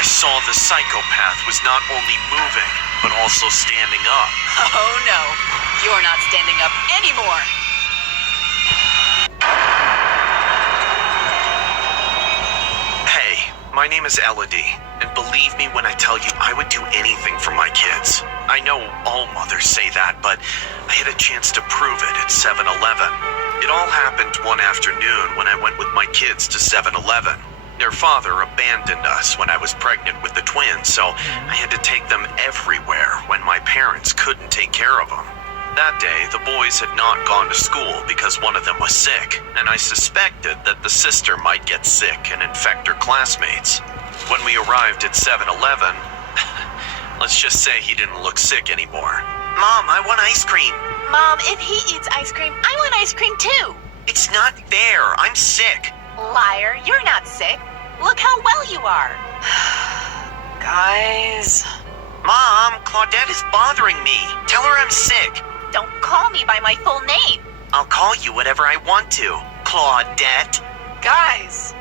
I saw the psychopath was not only moving, but also standing up. Oh no, you're not standing up anymore. Hey, my name is Elodie, and believe me when I tell you I would do anything for my kids. I know all mothers say that, but I had a chance to prove it at 7-Eleven. It all happened one afternoon when I went with my kids to 7-Eleven. Their father abandoned us when I was pregnant with the twins, so I had to take them everywhere when my parents couldn't take care of them. That day, the boys had not gone to school because one of them was sick, and I suspected that the sister might get sick and infect her classmates. When we arrived at 7-Eleven, let's just say he didn't look sick anymore. Mom, I want ice cream. Mom, if he eats ice cream, I want ice cream too. It's not fair. I'm sick. Liar, you're not sick. Look how well you are. Guys. Mom, Claudette is bothering me. Tell her I'm sick. Don't call me by my full name. I'll call you whatever I want to. Claudette. Guys.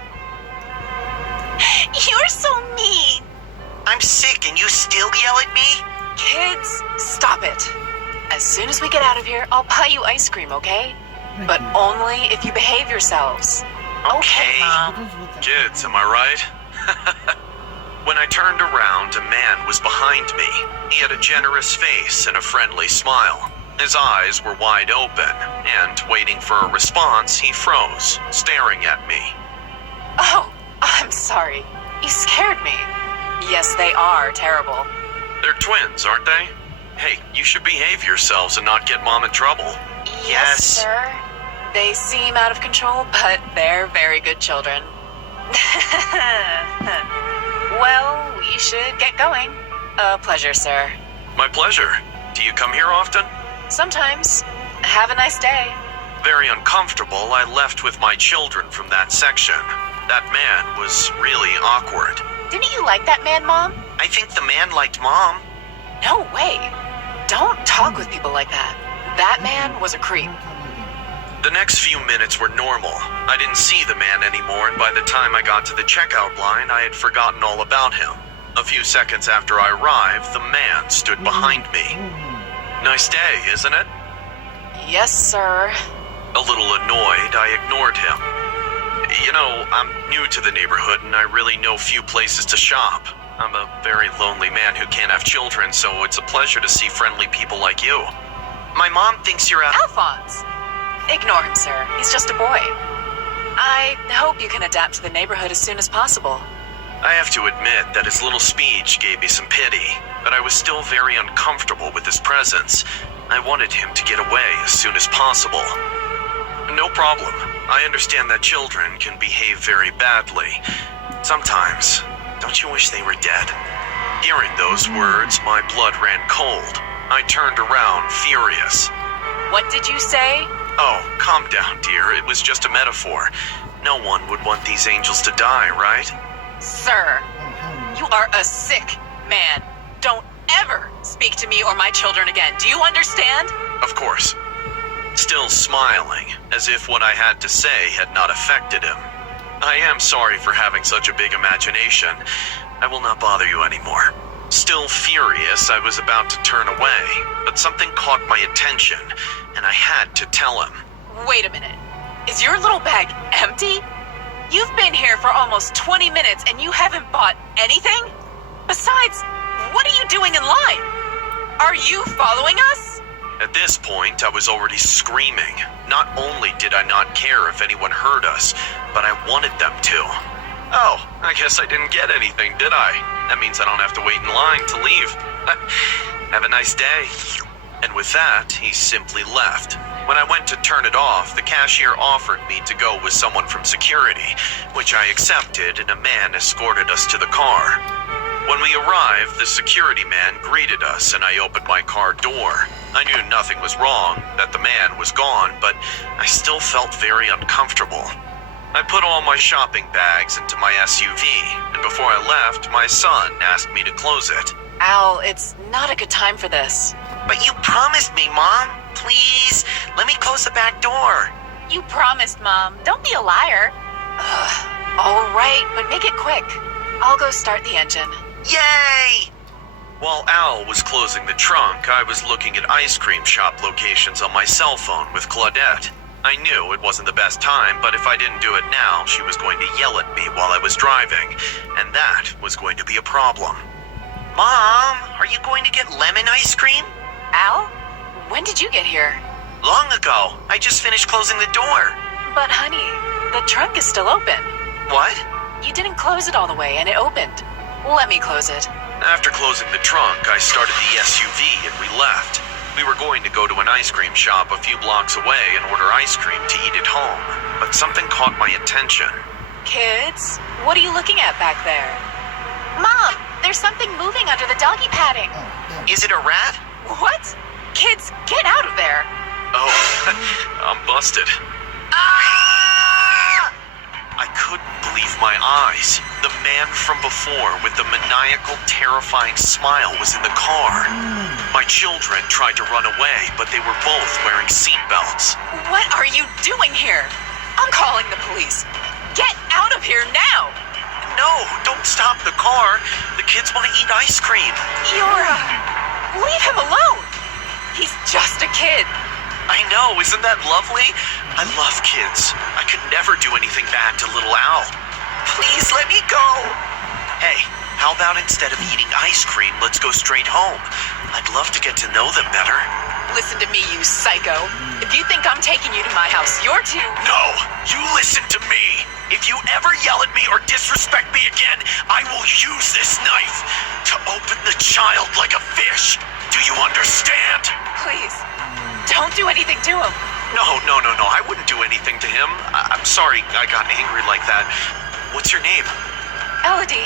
You're so mean. I'm sick and you still yell at me? Kids, stop it. As soon as we get out of here, I'll buy you ice cream, okay? But only if you behave yourselves. Okay. Mom. Kids, am I right? When I turned around, a man was behind me. He had a generous face and a friendly smile. His eyes were wide open, and waiting for a response, he froze, staring at me. Oh, I'm sorry. You scared me. Yes, they are terrible. They're twins, aren't they? Hey, you should behave yourselves and not get Mom in trouble. Yes, sir. They seem out of control, but they're very good children. Well, we should get going. A pleasure, sir. My pleasure. Do you come here often? Sometimes. Have a nice day. Very uncomfortable, I left with my children from that section. That man was really awkward. Didn't you like that man, Mom? I think the man liked Mom. No way. Don't talk with people like that. That man was a creep. The next few minutes were normal. I didn't see the man anymore, and by the time I got to the checkout line, I had forgotten all about him. A few seconds after I arrived, the man stood behind me. Nice day, isn't it? Yes, sir. A little annoyed, I ignored him. You know, I'm new to the neighborhood, and I really know few places to shop. I'm a very lonely man who can't have children, so it's a pleasure to see friendly people like you. My mom thinks you're Alphonse! Ignore him, sir. He's just a boy. I hope you can adapt to the neighborhood as soon as possible. I have to admit that his little speech gave me some pity, but I was still very uncomfortable with his presence. I wanted him to get away as soon as possible. No problem. I understand that children can behave very badly. Sometimes. Don't you wish they were dead? Hearing those words, my blood ran cold. I turned around, furious. What did you say? Oh, calm down, dear. It was just a metaphor. No one would want these angels to die, right? Sir, you are a sick man. Don't ever speak to me or my children again. Do you understand? Of course. Still smiling, as if what I had to say had not affected him. I am sorry for having such a big imagination. I will not bother you anymore. Still furious, I was about to turn away, but something caught my attention, and I had to tell him. Wait a minute. Is your little bag empty? You've been here for almost 20 minutes and you haven't bought anything? Besides, what are you doing in line? Are you following us? At this point, I was already screaming. Not only did I not care if anyone heard us, but I wanted them to. Oh, I guess I didn't get anything, did I? That means I don't have to wait in line to leave. Have a nice day. And with that, he simply left. When I went to turn it off, the cashier offered me to go with someone from security, which I accepted, and a man escorted us to the car. When we arrived, the security man greeted us, and I opened my car door. I knew nothing was wrong, that the man was gone, but I still felt very uncomfortable. I put all my shopping bags into my SUV, and before I left, my son asked me to close it. Al, it's not a good time for this. But you promised me, Mom. Please, let me close the back door. You promised, Mom. Don't be a liar. All right, but make it quick. I'll go start the engine. Yay! While Al was closing the trunk, I was looking at ice cream shop locations on my cell phone with Claudette. I knew it wasn't the best time, but if I didn't do it now, she was going to yell at me while I was driving, and that was going to be a problem. Mom, are you going to get lemon ice cream? Al? When did you get here? Long ago. I just finished closing the door. But honey, the trunk is still open. What? You didn't close it all the way and it opened. Let me close it. After closing the trunk, I started the SUV and we left. We were going to go to an ice cream shop a few blocks away and order ice cream to eat at home, but something caught my attention. Kids, what are you looking at back there? Mom, there's something moving under the doggy padding. Is it a rat? What? Kids, get out of there. Oh, I'm busted. Ah! I couldn't believe my eyes. The man from before with the maniacal, terrifying smile was in the car. My children tried to run away, but they were both wearing seatbelts. What are you doing here? I'm calling the police. Get out of here now! No, don't stop the car. The kids want to eat ice cream. Yura, leave him alone. He's just a kid. I know, isn't that lovely? I love kids. I could never do anything bad to little Al. Please let me go. Hey, how about instead of eating ice cream, let's go straight home? I'd love to get to know them better. Listen to me, you psycho. If you think I'm taking you to my house, you're too... No, you listen to me. If you ever yell at me or disrespect me again, I will use this knife to open the child like a fish. Do you understand? Please, don't do anything to him. No, I wouldn't do anything to him. I'm sorry I got angry like that. What's your name? Elodie.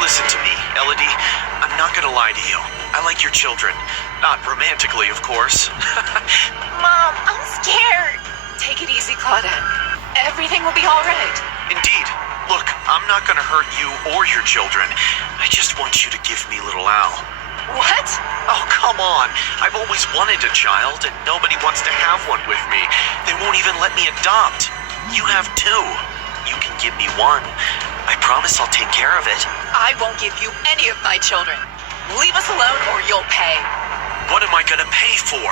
Listen to me, Elodie. I'm not gonna lie to you. I like your children. Not romantically, of course. Mom, I'm scared. Take it easy, Claudette. Everything will be all right. Indeed. Look, I'm not gonna hurt you or your children. I just want you to give me little Al. What? Oh, come on. I've always wanted a child, and nobody wants to have one with me. They won't even let me adopt. You have two. You can give me one. I promise I'll take care of it. I won't give you any of my children. Leave us alone or you'll pay. What am I gonna pay for?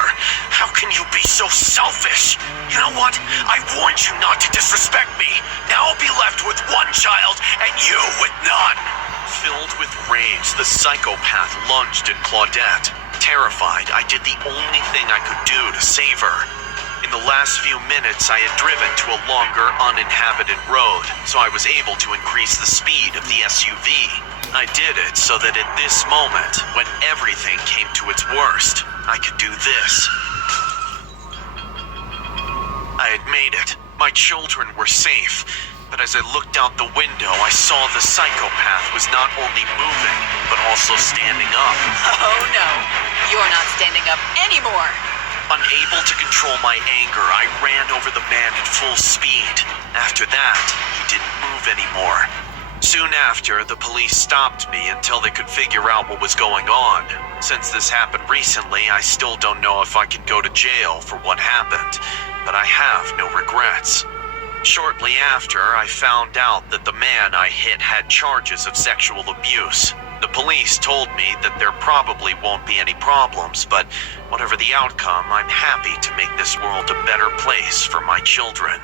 How can you be so selfish? You know what? I warned you not to disrespect me. Now I'll be left with one child and you with none. Filled with rage, the psychopath lunged at Claudette. Terrified, I did the only thing I could do to save her. In the last few minutes, I had driven to a longer, uninhabited road, so I was able to increase the speed of the SUV. I did it so that at this moment, when everything came to its worst, I could do this. I had made it. My children were safe. But as I looked out the window, I saw the psychopath was not only moving, but also standing up. Oh no, you're not standing up anymore. Unable to control my anger, I ran over the man at full speed. After that, he didn't move anymore. Soon after, the police stopped me until they could figure out what was going on. Since this happened recently, I still don't know if I can go to jail for what happened, but I have no regrets. Shortly after, I found out that the man I hit had charges of sexual abuse. The police told me that there probably won't be any problems, but whatever the outcome, I'm happy to make this world a better place for my children.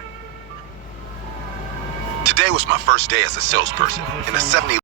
Today was my first day as a salesperson in a 7-Eleven